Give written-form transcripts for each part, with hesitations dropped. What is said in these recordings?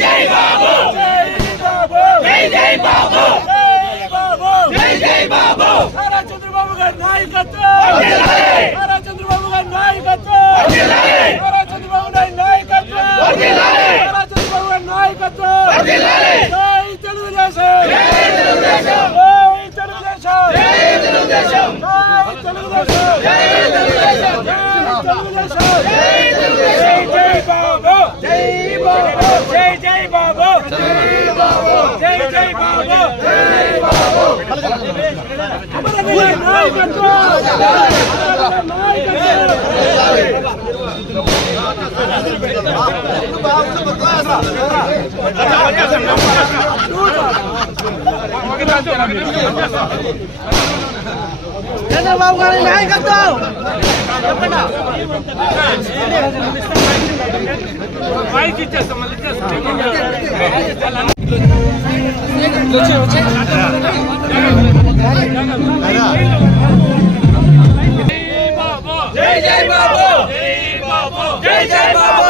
జై బాబు జై జై బాబు జై జై బాబు నారా చంద్రబాబు గారి నాయకత్వం నారా చంద్రబాబు గారి నాయకత్వం నారా చంద్రబాబు గారి నాయకత్వం నారా చంద్రబాబు గారి నాయకత్వం జై తెలుగుదేశం జై తెలుగుదేశం జై తెలుగుదేశం జై తెలుగుదేశం జై తెలుగుదేశం జై తెలుగుదేశం జై బాబు జై బాబు జై జై బాబు జై బాబు జై జై బాబు జై బాబు అమరవీర నాయకత్వం చంద్రబాబు గారి నాయకత్వం జై జై బాబు జై జై బాబు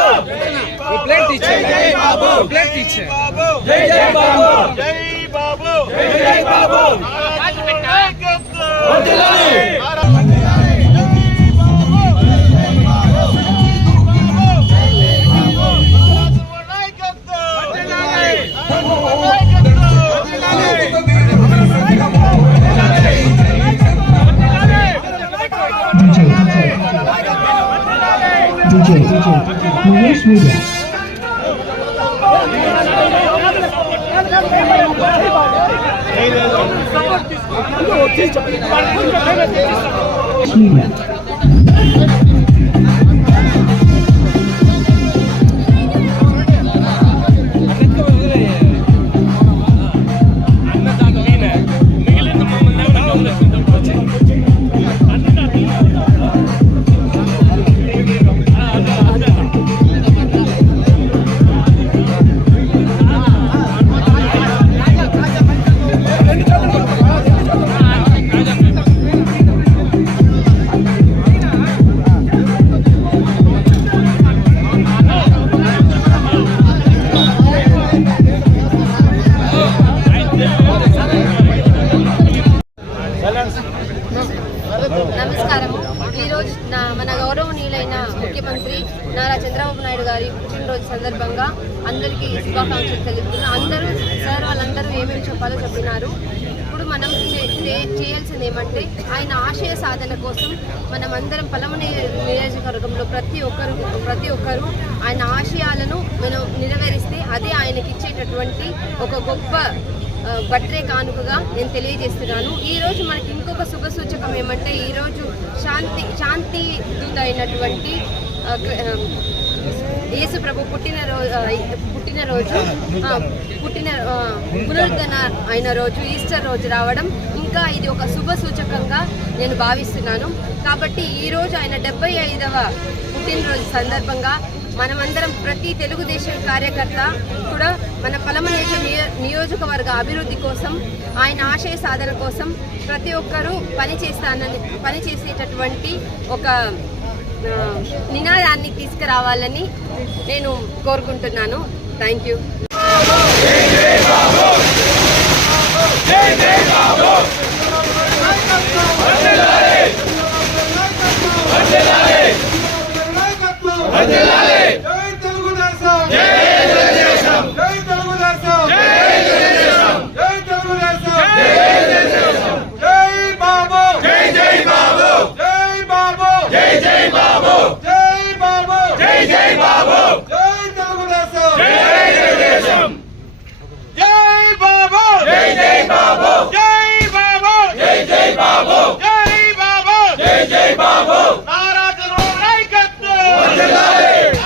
ప్లేట్ టీచర్ జై బాబు ప్లేట్ టీచర్ జై జై బాబు జై బాబు జై జై బాబు DJ Mahesh Media. Media. నమస్కారము. ఈరోజు మన గౌరవనీయులైన ముఖ్యమంత్రి నారా చంద్రబాబు నాయుడు గారి పుట్టినరోజు సందర్భంగా అందరికీ శుభాకాంక్షలు తెలుపుతున్నాను. అందరూ సార్ వాళ్ళందరూ ఏమేమి చెప్పాలో చెప్పినారు. ఇప్పుడు మనం చేయాల్సింది ఏమంటే ఆయన ఆశయ సాధన కోసం మనం అందరం పలమనేరు నియోజకవర్గంలో ప్రతి ఒక్కరు ఆయన ఆశయాలను మనం నెరవేరిస్తే అదే ఆయనకి ఇచ్చేటటువంటి ఒక గొప్ప బట్రే కానుకగా నేను తెలియజేస్తున్నాను. ఈరోజు మనకి ఇంకొక శుభ సూచకం ఏమంటే ఈరోజు శాంతి దూత అయినటువంటి యేసు ప్రభు పుట్టినరోజు పునరుద్ధరణ అయిన రోజు ఈస్టర్ రోజు రావడం ఇంకా ఇది ఒక శుభ సూచకంగా నేను భావిస్తున్నాను. కాబట్టి ఈరోజు ఆయన 75వ పుట్టినరోజు సందర్భంగా మనమందరం ప్రతి తెలుగుదేశం కార్యకర్త కూడా మన పలమనేరు నియోజకవర్గ అభివృద్ధి కోసం ఆయన ఆశయ సాధన కోసం ప్రతి ఒక్కరూ పనిచేసేటటువంటి ఒక నినాదాన్ని తీసుకురావాలని నేను కోరుకుంటున్నాను. Thank you. నారా చంద్రబాబు నాయకత్వం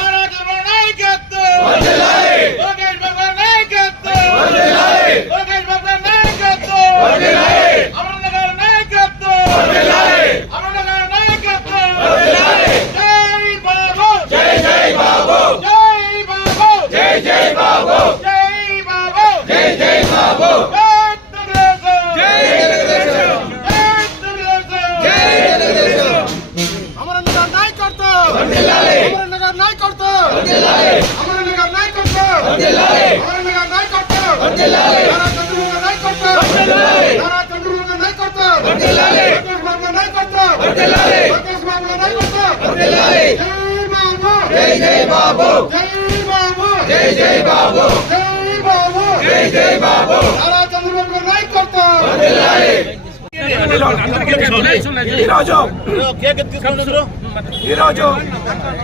ఈరోజు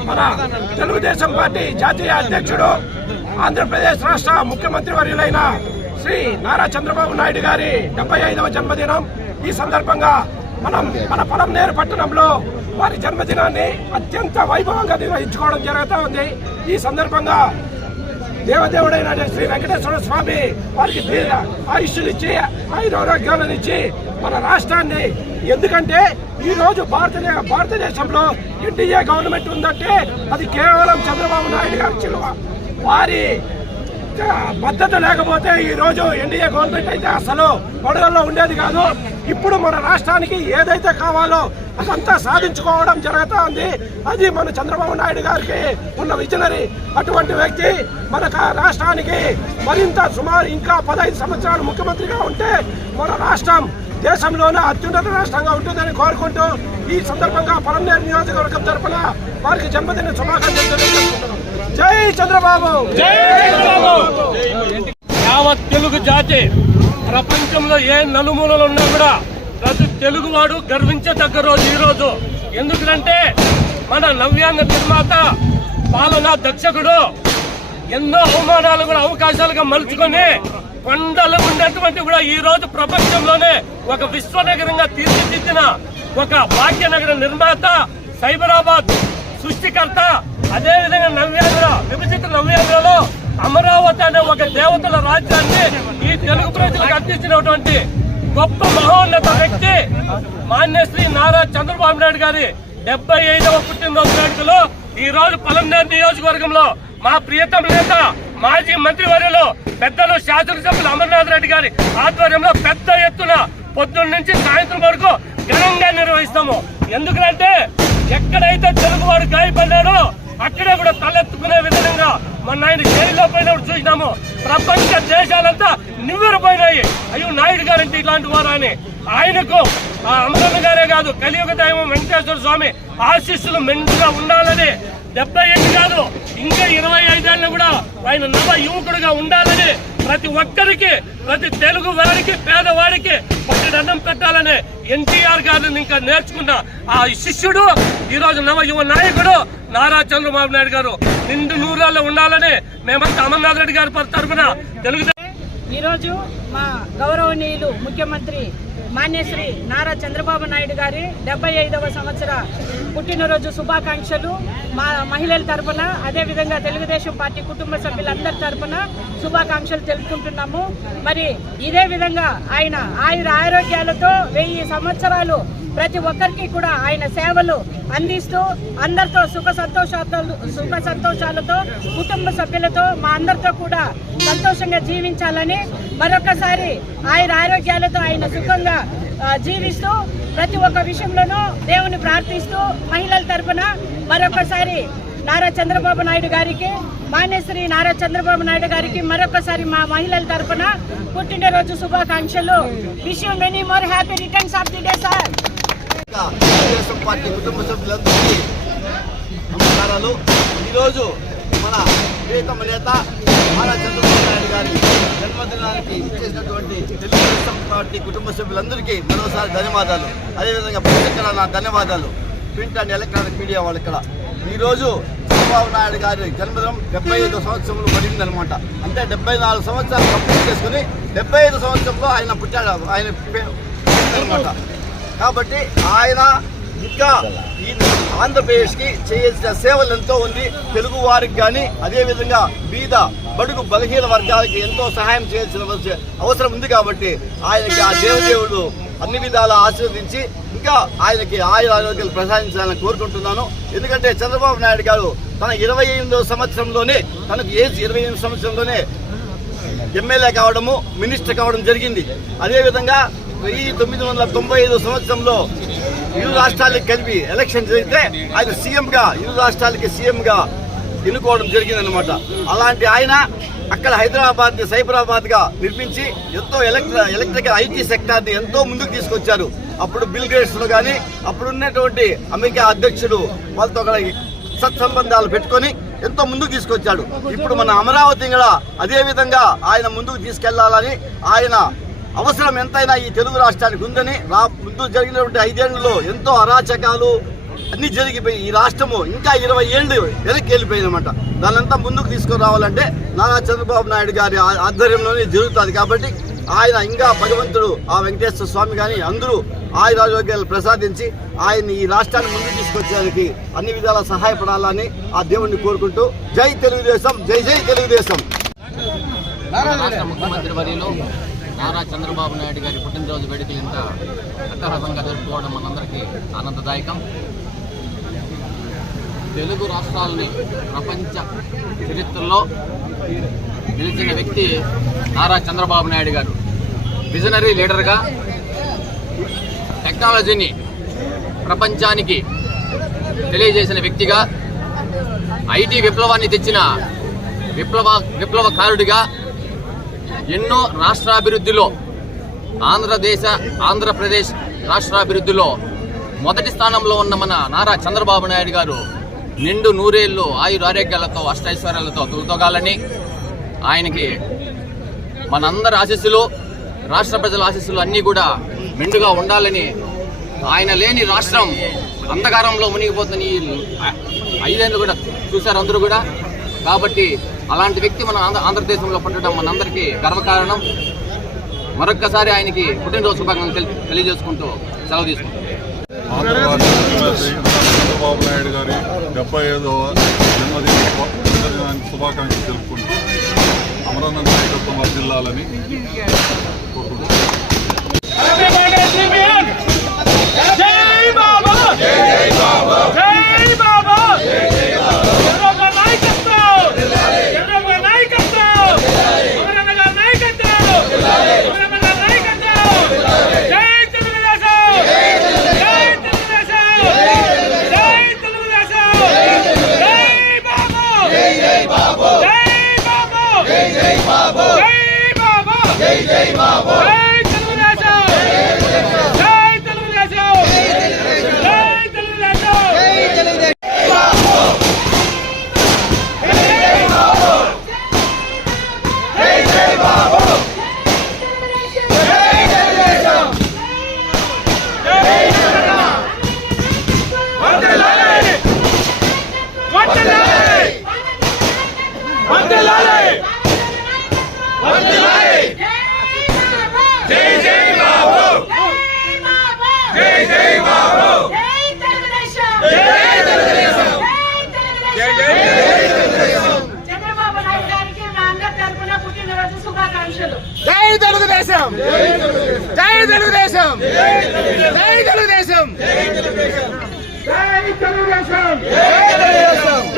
మన తెలుగుదేశం పార్టీ జాతీయ అధ్యక్షుడు ఆంధ్రప్రదేశ్ రాష్ట్ర ముఖ్యమంత్రి వర్యులైన శ్రీ నారా చంద్రబాబు నాయుడు గారి 75వ జన్మదినం. ఈ సందర్భంగా మన పొలంనేరు పట్టణంలో వారి జన్మదినాన్ని అత్యంత వైభవంగా నిర్వహించుకోవడం జరుగుతూ ఉంది. ఈ సందర్భంగా దేవదేవుడైన శ్రీ వెంకటేశ్వర స్వామి వారికి ఆయుష్నిచ్చి ఆరోగ్యాలను ఇచ్చి మన రాష్ట్రాన్ని, ఎందుకంటే ఈ రోజు భారతదేశంలో ఎన్డీఏ గవర్నమెంట్ ఉందంటే అది కేవలం చంద్రబాబు నాయుడు గారి చిలువ. వారి మద్దతు లేకపోతే ఈ రోజు ఎన్డీఏ గవర్నమెంట్ అయితే అసలు గొడవల్లో ఉండేది కాదు. ఇప్పుడు మన రాష్ట్రానికి ఏదైతే కావాలో అదంతా సాధించుకోవడం జరుగుతూ ఉంది. అది మన చంద్రబాబు నాయుడు గారికి ఉన్న విజనరీ. అటువంటి వ్యక్తి మన రాష్ట్రానికి మరింత సుమారు ఇంకా 15 సంవత్సరాలు ముఖ్యమంత్రిగా ఉంటే మన రాష్ట్రం దేశంలోనే అత్యున్నత రాష్ట్రంగా ఉంటుందని కోరుకుంటూ ఈ సందర్భంగా పొలంనేరు నియోజకవర్గం తరఫున వారికి జన్మదిన శుభాకాంక్షలు తెలియజేస్తున్నాం. జై చంద్రబాబు. యావత్ తెలుగు జాతి ప్రపంచంలో ఏ నలుమూలలు ఉన్నా కూడా ప్రతి తెలుగువాడు గర్వించదగ్గ రోజు ఈ రోజు. ఎందుకంటే మన నవ్యాంగ నిర్మాత, పాలనా దక్షకుడు ఎన్నో అవమానాలు కూడా అవకాశాలుగా మలుచుకొని కొండలు ఉండేటువంటి కూడా ఈ రోజు ప్రపంచంలోనే ఒక విశ్వనగరంగా తీర్చిదిద్దిన ఒక భాగ్యనగర నిర్మాత, సైబరాబాద్ సృష్టికర్త, అదేవిధంగా నవ్యాంధ్ర, విభజిత నవ్యాంధ్రలో అమరావతి అనే ఒక దేవతల రాజ్యాన్ని ఈ తెలుగు ప్రజలకు అందించినటువంటి గొప్ప మహోన్నత వ్యక్తి మాన్యశ్రీ నారా చంద్రబాబు నాయుడు గారి 75వ పుట్టినరోజు వేడుకలో ఈ రోజు పొలంనేరు నియోజకవర్గంలో మా ప్రియతమ నేత, మాజీ మంత్రివర్యులు పెద్దలు శాసనసభ్యులు అమర్నాథ్ రెడ్డి గారి ఆధ్వర్యంలో పెద్ద ఎత్తున పొద్దున్న నుంచి సాయంత్రం వరకు ఘనంగా నిర్వహిస్తాము. ఎందుకంటే ఎక్కడైతే తెలుగువాడు గాయపడ్డాడో అక్కడే కూడా తలెత్తుకునే విధంగా మన ఆయన జైల్లో పోయినప్పుడు చూసినాము. ప్రపంచ దేశాలంతా నివ్వెరపోయినాయి, అయ్యో నాయుడు గారంటే ఇలాంటి వారు అని. ఆయనకు ఆ అమరన్న గారే కాదు, కలియుగ దైవం వెంకటేశ్వర స్వామి ఆశీస్సులు మెండుగా ఉండాలని, 75 కాదు ఇంకా 25 ఏళ్ళు కూడా ఆయన నవ యువకుడుగా ఉండాలని, ప్రతి ఒక్కరికి, ప్రతి తెలుగు వారికి, పేదవాడికి ఒకటి అన్నం పెట్టాలని ఎన్టీఆర్ గారిని ఇంకా నేర్చుకున్న ఆ శిష్యుడు ఈ రోజు నవ యువ నాయకుడు నారా చంద్రబాబు నాయుడు గారు నిండు నూరాల్లో ఉండాలని మేమంతా అమర్నాథ్ రెడ్డి గారి తరఫున తెలుగు. ఈరోజు మా గౌరవనీయులు ముఖ్యమంత్రి మాన్యశ్రీ నారా చంద్రబాబు నాయుడు గారి 75వ సంవత్సర పుట్టినరోజు శుభాకాంక్షలు మా మహిళల తరఫున, అదేవిధంగా తెలుగుదేశం పార్టీ కుటుంబ సభ్యులందరి తరఫున శుభాకాంక్షలు తెలుపుకుంటున్నాము. మరి ఇదే విధంగా ఆయన ఆరోగ్యాలతో 1000 సంవత్సరాలు ప్రతి ఒక్కరికి కూడా ఆయన సేవలు అందిస్తూ అందరితో సుఖ సంతోషాలతో కుటుంబ సభ్యులతో మా అందరితో కూడా సంతోషంగా జీవించాలని మరొకసారి ఆరోగ్యాలతో ఆయన సుఖంగా జీవిస్తూ ప్రతి ఒక్క విషయంలోనూ దేవుని ప్రార్థిస్తూ మహిళల తరఫున మరొకసారి నారా చంద్రబాబు నాయుడు గారికి, మాన్యశ్రీ నారా చంద్రబాబు నాయుడు గారికి మరొకసారి మా మహిళల తరఫున పుట్టినరోజు శుభాకాంక్షలు. Wish you many more happy returns of the day sir. Telugu Desam party కుటుంబ సభ్యులందరికీ నమస్కారాలు. ఈరోజు మన ప్రియతమ నేత నారా చంద్రబాబు నాయుడు గారి జన్మదినానికి ఇచ్చేసినటువంటి తెలుగుదేశం పార్టీ కుటుంబ సభ్యులందరికీ మరోసారి ధన్యవాదాలు. అదేవిధంగా ప్రత్యేకంగా నా ధన్యవాదాలు ప్రింట్ అండ్ ఎలక్ట్రానిక్ మీడియా వాళ్ళు. ఇక్కడ ఈరోజు చంద్రబాబు నాయుడు గారి జన్మదినం 75వ సంవత్సరంలో పడిందనమాట. అంటే 74 సంవత్సరాలు కంప్లీట్ చేసుకుని 75వ సంవత్సరంలో ఆయన పుట్టాడు, ఆయన అనమాట. కాబట్టి ఆయన ఇంకా ఈ ఆంధ్రప్రదేశ్కి చేయాల్సిన సేవలు ఎంతో ఉంది. తెలుగు వారికి కానీ, అదేవిధంగా బీద బడుగు బలహీన వర్గాలకి ఎంతో సహాయం చేయాల్సిన అవసరం ఉంది. కాబట్టి ఆయనకి ఆ దేవదేవుడు అన్ని విధాలా ఆశీర్వదించి ఇంకా ఆయనకి ఆరోగ్యాలు ప్రసాదించాలని కోరుకుంటున్నాను. ఎందుకంటే చంద్రబాబు నాయుడు గారు తన 28వ సంవత్సరంలోనే, తనకు ఏజ్ 28 సంవత్సరంలోనే ఎమ్మెల్యే కావడము, మినిస్టర్ కావడం జరిగింది. అదేవిధంగా 1995 సంవత్సరంలో ఇరు రాష్ట్రాలకు కలిపి ఎలక్షన్ జరిగితే ఆయన సీఎంగా, ఇరు రాష్ట్రాలకి సీఎంగా ఎన్నుకోవడం జరిగిందనమాట. అలాంటి ఆయన అక్కడ హైదరాబాద్ సైబరాబాద్ గా నిర్మించి ఎంతో ఎలక్ట్రికల్ ఐటీ సెక్టార్ ని ఎంతో ముందుకు తీసుకొచ్చారు. అప్పుడు బిల్ గేట్స్ లో కానీ అప్పుడు ఉన్నటువంటి అమెరికా అధ్యక్షుడు వాళ్ళతో సత్సంబంధాలు పెట్టుకొని ఎంతో ముందుకు తీసుకొచ్చాడు. ఇప్పుడు మన అమరావతి కూడా అదే విధంగా ఆయన ముందుకు తీసుకెళ్లాలని, ఆయన అవసరం ఎంతైనా ఈ తెలుగు రాష్ట్రానికి ఉందని, ముందు జరిగినటువంటి 5 ఏళ్లలో ఎంతో అరాచకాలు అన్ని జరిగిపోయి ఈ రాష్ట్రము ఇంకా 20 ఏళ్ళు వెనక్కి వెళ్ళిపోయిందన్నమాట. దానంతా ముందుకు తీసుకురావాలంటే నారా చంద్రబాబు నాయుడు గారి ఆధ్వర్యంలోనే జరుగుతుంది. కాబట్టి ఆయన ఇంకా భగవంతుడు ఆ వెంకటేశ్వర స్వామి కానీ అందరూ ఆయురారోగ్యాలు ప్రసాదించి ఆయన ఈ రాష్ట్రాన్ని ముందుకు తీసుకొచ్చడానికి అన్ని విధాలా సహాయపడాలని ఆ దేవుణ్ణి కోరుకుంటూ జై తెలుగుదేశం, జై జై తెలుగుదేశం. రాష్ట్ర ముఖ్యమంత్రి వర్యులు నారా చంద్రబాబు నాయుడు గారి పుట్టినరోజు వేడుకలు ఇంత అట్టహాసంగా జరుపుకోవడం మనందరికీ ఆనందదాయకం. తెలుగు రాష్ట్రాలని ప్రపంచ చరిత్రలో నిలిచిన వ్యక్తి నారా చంద్రబాబు నాయుడు గారు. విజనరీ లీడర్గా టెక్నాలజీని ప్రపంచానికి తెలియజేసిన వ్యక్తిగా, ఐటీ విప్లవాన్ని తెచ్చిన విప్లవకారుడిగా, ఎన్నో రాష్ట్రాభివృద్ధిలో ఆంధ్రప్రదేశ్ రాష్ట్రాభివృద్ధిలో మొదటి స్థానంలో ఉన్న మన నారా చంద్రబాబు నాయుడు గారు నిండు నూరేళ్లు ఆయురారోగ్యాలతో అష్టైశ్వర్యాలతో తొలతొగాలని, ఆయనకి మనందరి ఆశీస్సులు, రాష్ట్ర ప్రజల ఆశీస్సులు అన్నీ కూడా మెండుగా ఉండాలని, ఆయన లేని రాష్ట్రం అంధకారంలో మునిగిపోతున్న ఈ 5 ఏళ్ళు కూడా చూశారు అందరూ కూడా. కాబట్టి అలాంటి వ్యక్తి మన ఆంధ్రదేశంలో పుట్టడం మనందరికీ గర్వకారణం. మరొక్కసారి ఆయనకి పుట్టినరోజు శుభాకాంక్షలు తెలియజేసుకుంటూ సెలవు తీసుకుంటాం. చంద్రబాబు నాయుడు గారి 75వ జన్మదినానికి శుభాకాంక్షలు తెలుపుకుంటూ అమరన్న నాయకత్వం వర్ధిల్లాలని కోరుకుంటున్నాను. చంద్రబాబు నాయుడు గారికి మా అందరి తరపున పుట్టినరోజు శుభాకాంక్షలు. జై తెలుగుదేశం, జై తెలుగుదేశం, జై తెలుగుదేశం, జై తెలుగుదేశం, జై తెలుగుదేశం.